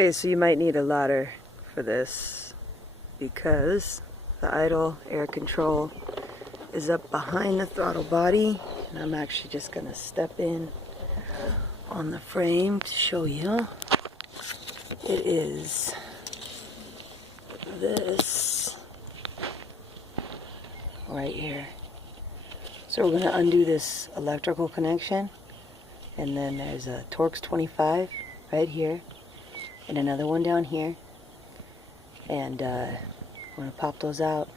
Okay, so you might need a ladder for this because the idle air control is up behind the throttle body, and I'm actually just going to step in on the frame to show you. It is this right here. So we're going to undo this electrical connection, and then there's a Torx 25 right here and another one down here, and we're going to pop those out.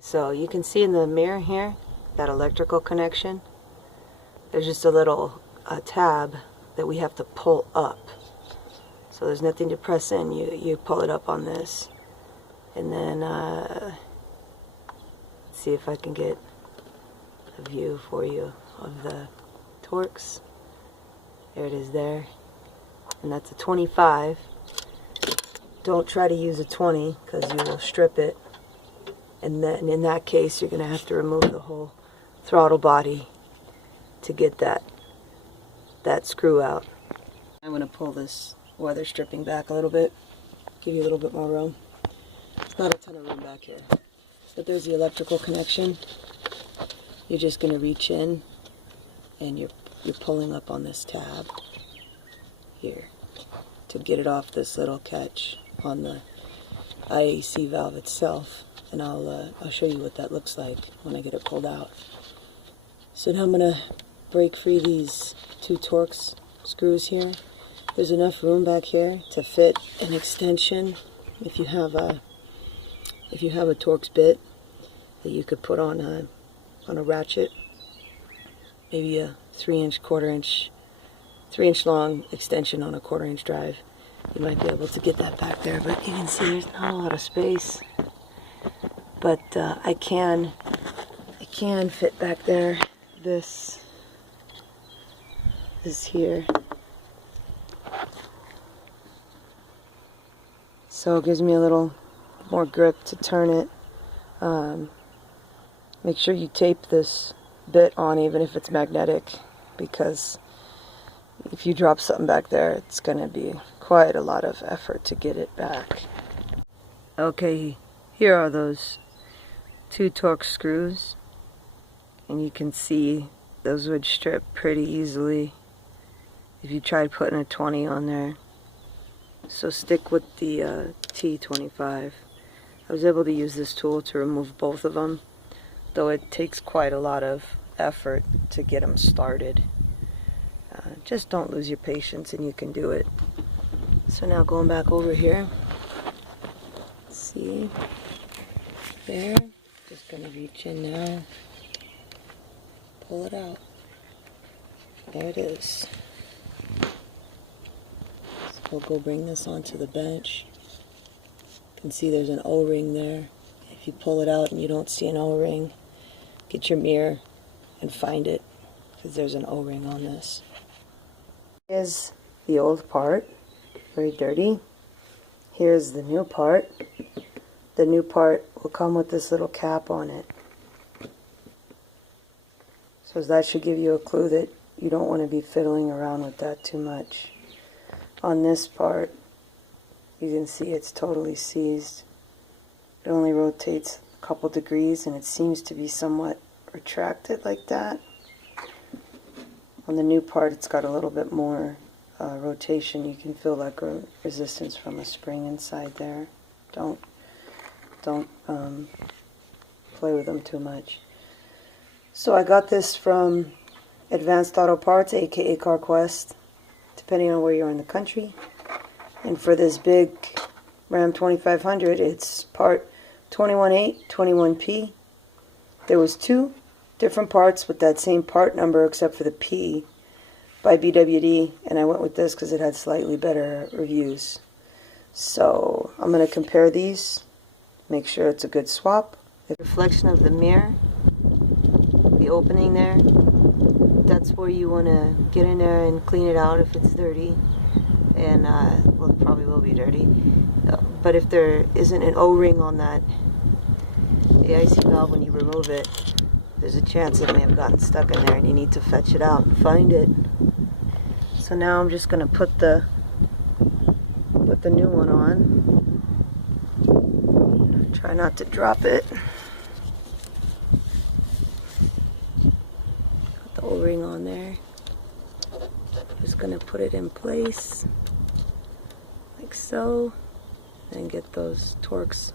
So you can see in the mirror here that electrical connection, there's just a little tab that we have to pull up. So there's nothing to press in, you pull it up on this, and then let's see if I can get a view for you of the Torx. There it is there, and that's a 25. Don't try to use a 20 because you will strip it, and then in that case you're going to have to remove the whole throttle body to get that screw out. I'm going to pull this weather stripping back a little bit, give you a little bit more room. It's not a ton of room back here, but there's the electrical connection. You're just going to reach in and you're pulling up on this tab here to get it off this little catch on the IAC valve itself, and I'll show you what that looks like when I get it pulled out. So now I'm going to break free these two Torx screws here. There's enough room back here to fit an extension if you have a Torx bit that you could put on a ratchet, maybe a 3-inch, 3-inch long extension on a 1/4-inch drive. You might be able to get that back there, but you can see there's not a lot of space. But I can fit back there this here. So it gives me a little more grip to turn it. Make sure you tape this bit on even if it's magnetic, because if you drop something back there, it's going to be quite a lot of effort to get it back. Okay, here are those two Torx screws, and you can see those would strip pretty easily if you tried putting a 20 on there. So stick with the T25. I was able to use this tool to remove both of them, though it takes quite a lot of effort to get them started. Just don't lose your patience and you can do it. So now going back over here, see there, just going to reach in now, pull it out. There it is. So we'll go bring this onto the bench. You can see there's an O-ring there. If you pull it out and you don't see an O-ring, get your mirror and find it, because there's an O-ring on this. Here's the old part, very dirty. Here's the new part. The new part will come with this little cap on it. So that should give you a clue that you don't want to be fiddling around with that too much. On this part, you can see it's totally seized. It only rotates a couple degrees, and it seems to be somewhat retracted like that. On the new part, it's got a little bit more rotation. You can feel like a resistance from a spring inside there. Don't play with them too much. So I got this from Advanced Auto Parts, aka CarQuest, depending on where you are in the country. And for this big Ram 2500, it's part 21A, 21P. There was two different parts with that same part number except for the P by BWD, and I went with this because it had slightly better reviews. So I'm going to compare these, make sure it's a good swap. The reflection of the mirror, the opening there, that's where you want to get in there and clean it out if it's dirty, and well, it probably will be dirty, but if there isn't an O-ring on that IAC valve when you remove it, there's a chance it may have gotten stuck in there and you need to fetch it out and find it. So now I'm just going to put put the new one on. Try not to drop it. Got the O-ring on there. Just gonna put it in place like so, and get those Torx